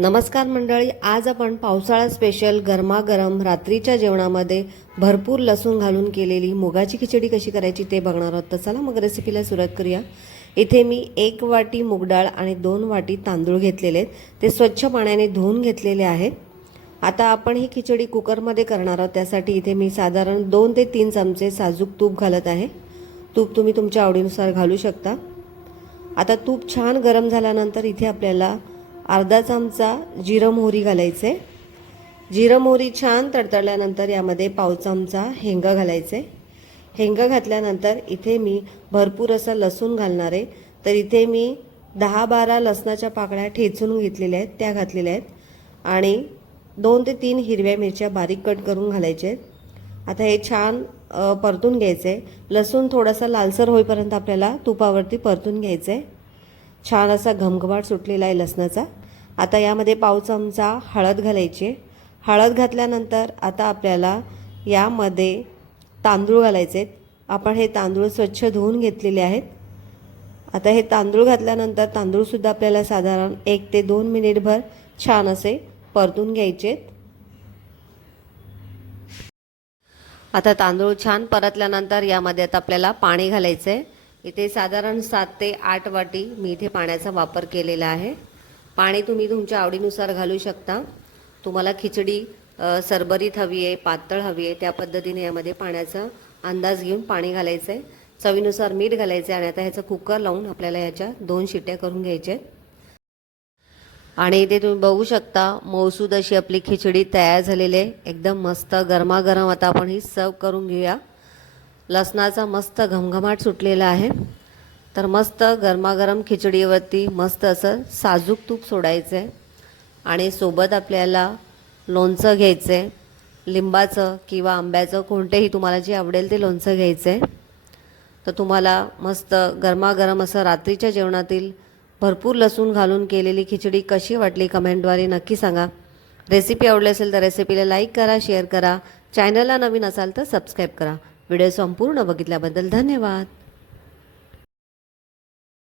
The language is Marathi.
नमस्कार मंडळी आज आपण पावसाळा स्पेशल गरमागरम रात्रीच्या जेवणामध्ये भरपूर लसूण घालून केलेली मुगाची खिचडी कशी करायची ते बघणार आहोत. तर चला मग रेसिपीला सुरुवात करूया. इथे मी एक वाटी मूग डाळ आणि दोन वाटी तांदूळ घेतलेले आहेत. ते स्वच्छ पाण्याने धुवून घेतलेले आहेत. आता आपण ही खिचडी कुकरमध्ये करणार आहोत. त्यासाठी इथे मी साधारण दोन ते तीन चमचे साजूक तूप घालत आहे. तूप तुम्ही तुमच्या आवडीनुसार घालू शकता. आता तूप छान गरम झाल्यानंतर इथे आपल्याला अर्धा चमचा जिरं मोहरी घालायचे. जिरं मोहरी छान तडतडल्यानंतर यामध्ये पाव चमचा हेंग घालायचे. हेंग घातल्यानंतर इथे मी भरपूर असं लसूण घालणार आहे. तर इथे मी दहा बारा लसणाच्या पाकळ्या ठेचून घेतलेल्या आहेत त्या घातलेल्या आहेत. आणि दोन ते तीन हिरव्या मिरच्या बारीक कट करून घालायचे आहेत. आता हे छान परतून घ्यायचे लसूण थोडासा लालसर होईपर्यंत आपल्याला तुपावरती परतून घ्यायचं आहे. छान असा घमघमाट सुटलेला आहे लसणाचा. आता यामध्ये पाव चमचा हळद घालायची. हळद घातल्यानंतर आता आपल्याला यामध्ये तांदूळ घालायचे आहेत. आपण हे तांदूळ स्वच्छ धुवून घेतलेले आहेत. आता हे तांदूळ घातल्यानंतर तांदूळसुद्धा आपल्याला साधारण एक ते दोन मिनिटभर छान असे परतून घ्यायचे आहेत. आता तांदूळ छान परतल्यानंतर यामध्ये आता आपल्याला पाणी घालायचं आहे इथे साधारण सात ते आठ वाटी मी इथे पाण्याचा वापर केलेला आहे. पाणी तुम्ही तुमच्या आवडीनुसार घालू शकता. तुम्हाला खिचडी सरबरीत हवी आहे पातळ हवी आहे त्या पद्धतीने यामध्ये पाण्याचा अंदाज घेऊन पाणी घालायचं आहे चवीनुसार मीठ घालायचं आहे आणि आता ह्याचं कुकर लावून आपल्याला ह्याच्या दोन शिट्ट्या करून घ्यायच्या आहेत. आणि इथे तुम्ही बघू शकता मौसूद अशी आपली खिचडी तयार झालेली आहे. एकदम मस्त गरमागरम आता आपण ही सर्व करून घेऊया. लसणाचा मस्त घमघमाट सुटलेला आहे. तर मस्त गरमागरम खिचडीवरती मस्त असं साजूक तूप सोडायचं आहे आणि सोबत आपल्याला लोणचं घ्यायचं आहे लिंबाचं किंवा आंब्याचं कोणतेही तुम्हाला जे आवडेल ते लोणचं घ्यायचं आहे तर तुम्हाला मस्त गरमागरम असं रात्रीच्या जेवणातील भरपूर लसूण घालून केलेली खिचडी कशी वाटली कमेंटद्वारे नक्की सांगा. रेसिपी आवडली असेल तर रेसिपीला लाईक करा शेअर करा. चॅनलला नवीन असाल तर सबस्क्राईब करा. व्हिडिओ संपूर्ण बघितल्याबद्दल धन्यवाद.